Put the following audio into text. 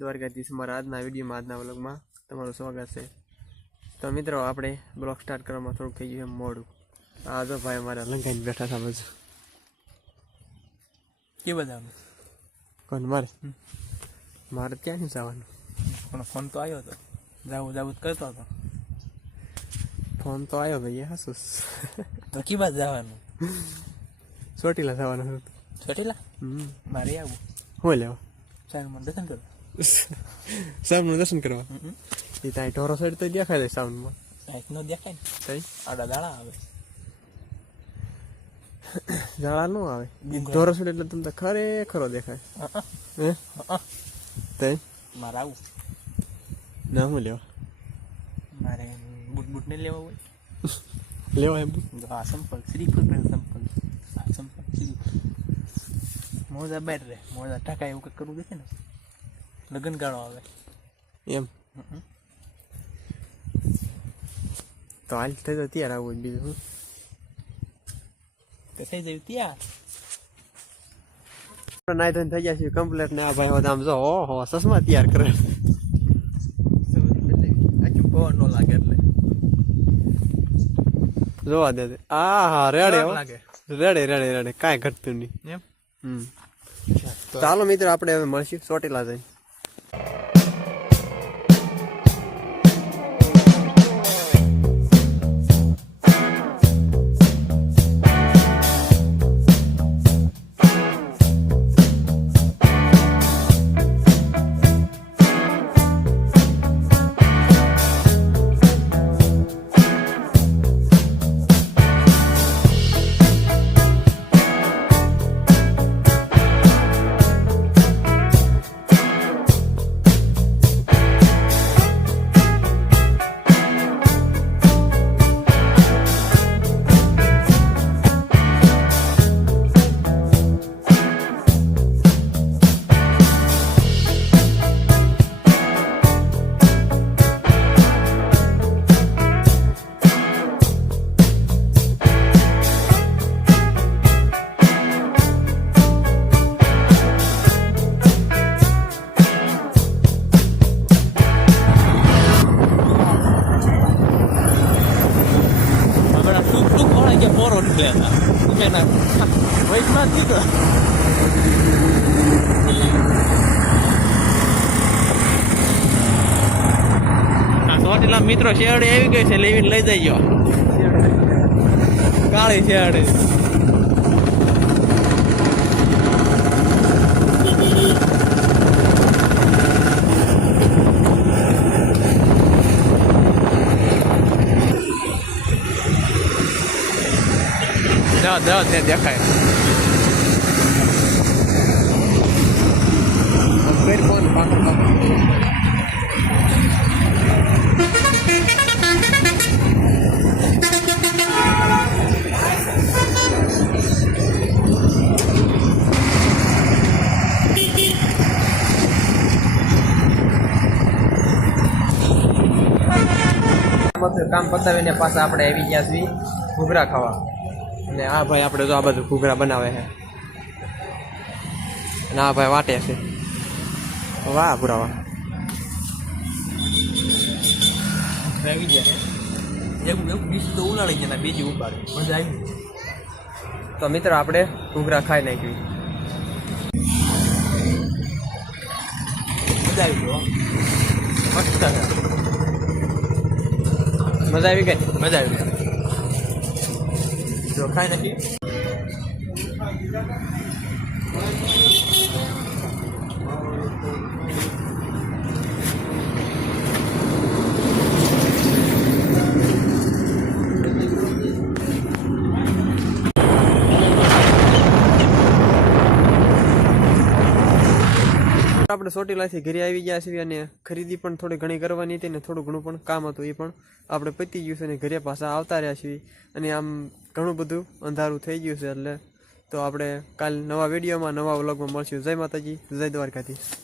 દ્વારકાધીશ મારા આજના વિડીયોમાં આજના વ્લોગમાં તમારું સ્વાગત છે। તો મિત્રો આપણે બ્લોગ સ્ટાર્ટ કરવામાં થોડુંક થઈ ગયું મોડું। આ જો ભાઈ અમારા લંગાઈને બેઠા હતા બધું કે બધાનું કોણ મારે ક્યાંથી જવાનું પણ ફોન તો આવ્યો હતો જાવું કરતો હતો ફોન તો આવ્યો ભાઈ હાસુસ તો કી બાદ જવાનું ચોટીલા જવાનું હતું ચોટીલા મારે આવું હું લેવા સાહેબ દર્શન કરો સાહેબનું દર્શન કરવા એ ત્યાં ઢોરો સાઈડ તો દેખાય છે સાઉન્ડમાં કાંઈક નો દેખાય ને તઈ આડા દાડા આવે જાળા ન આવે ઢોરો સાઈડ એટલે તમને ખરેખરો દેખાય હે તઈ મારે આવું ના હું લેવા મારે બૂટ ને લેવા હોય લેવા એમ આ સંપલ શ્રીફળ પહેલ સંપલ શ્રીફળ મોજા બેર રે મોજા ટાકા એવું કંઈક કરવું દેખે ને લગન ગાળો આવે એમ તો હાલ થઈ તો તૈયાર આવું બીજું હું તો થઈ જાય ત્યાં નાઈ ધોઈને થઈ ગયા છે કમ્પ્લીટ ને આ ભાઈ હોત આમ જો ઓહો સસમા તૈયાર કરે આખું પવન નો લાગે એટલે જોવા દે આ હા રેડે લાગે રેડે કાંઈ ઘટતું નહીં એમ ચાલો મિત્રો આપણે હવે મળશું ચોટીલા જઈને। પોરો નીકળ્યા હતા એના વૈશમાં જ નીકળ્યા ચોટીલા મિત્રો શેરડી આવી ગઈ છે લેવીને લઈ જઈયો કાળી શેરડી દેખાય કામ પતાવીને પાછા આપણે આવી ગયા છીએ ઘૂઘરા ખાવા અને આ ભાઈ આપણે જો આ બધું ઘૂઘરા બનાવે છે અને આ ભાઈ વાટે છે વાહ પૂરા વાહ આવી ગયા એવું બીજું તો ઉલાડી ગયા બીજી ઉપાડી મજા આવી તો મિત્રો આપણે ઘૂઘરા ખાઈ નાખ્યું મજા આવી ગયો મસ્ત મજા આવી ગઈ મજા આવી ગઈ જો ખાઈ નથી આપણે ચોટીલાથી ઘરે આવી ગયા છીએ અને ખરીદી પણ થોડી ઘણી કરવાની હતી ને થોડું ઘણું પણ કામ હતું એ પણ આપણે પતી ગયું છે અને ઘરે પાછા આવતા રહ્યા છીએ અને આમ ઘણું બધું અંધારું થઈ ગયું છે એટલે તો આપણે કાલ નવા વિડીયોમાં નવા વ્લોગમાં મળશું। જય માતાજી, જય દ્વારકાધીશ।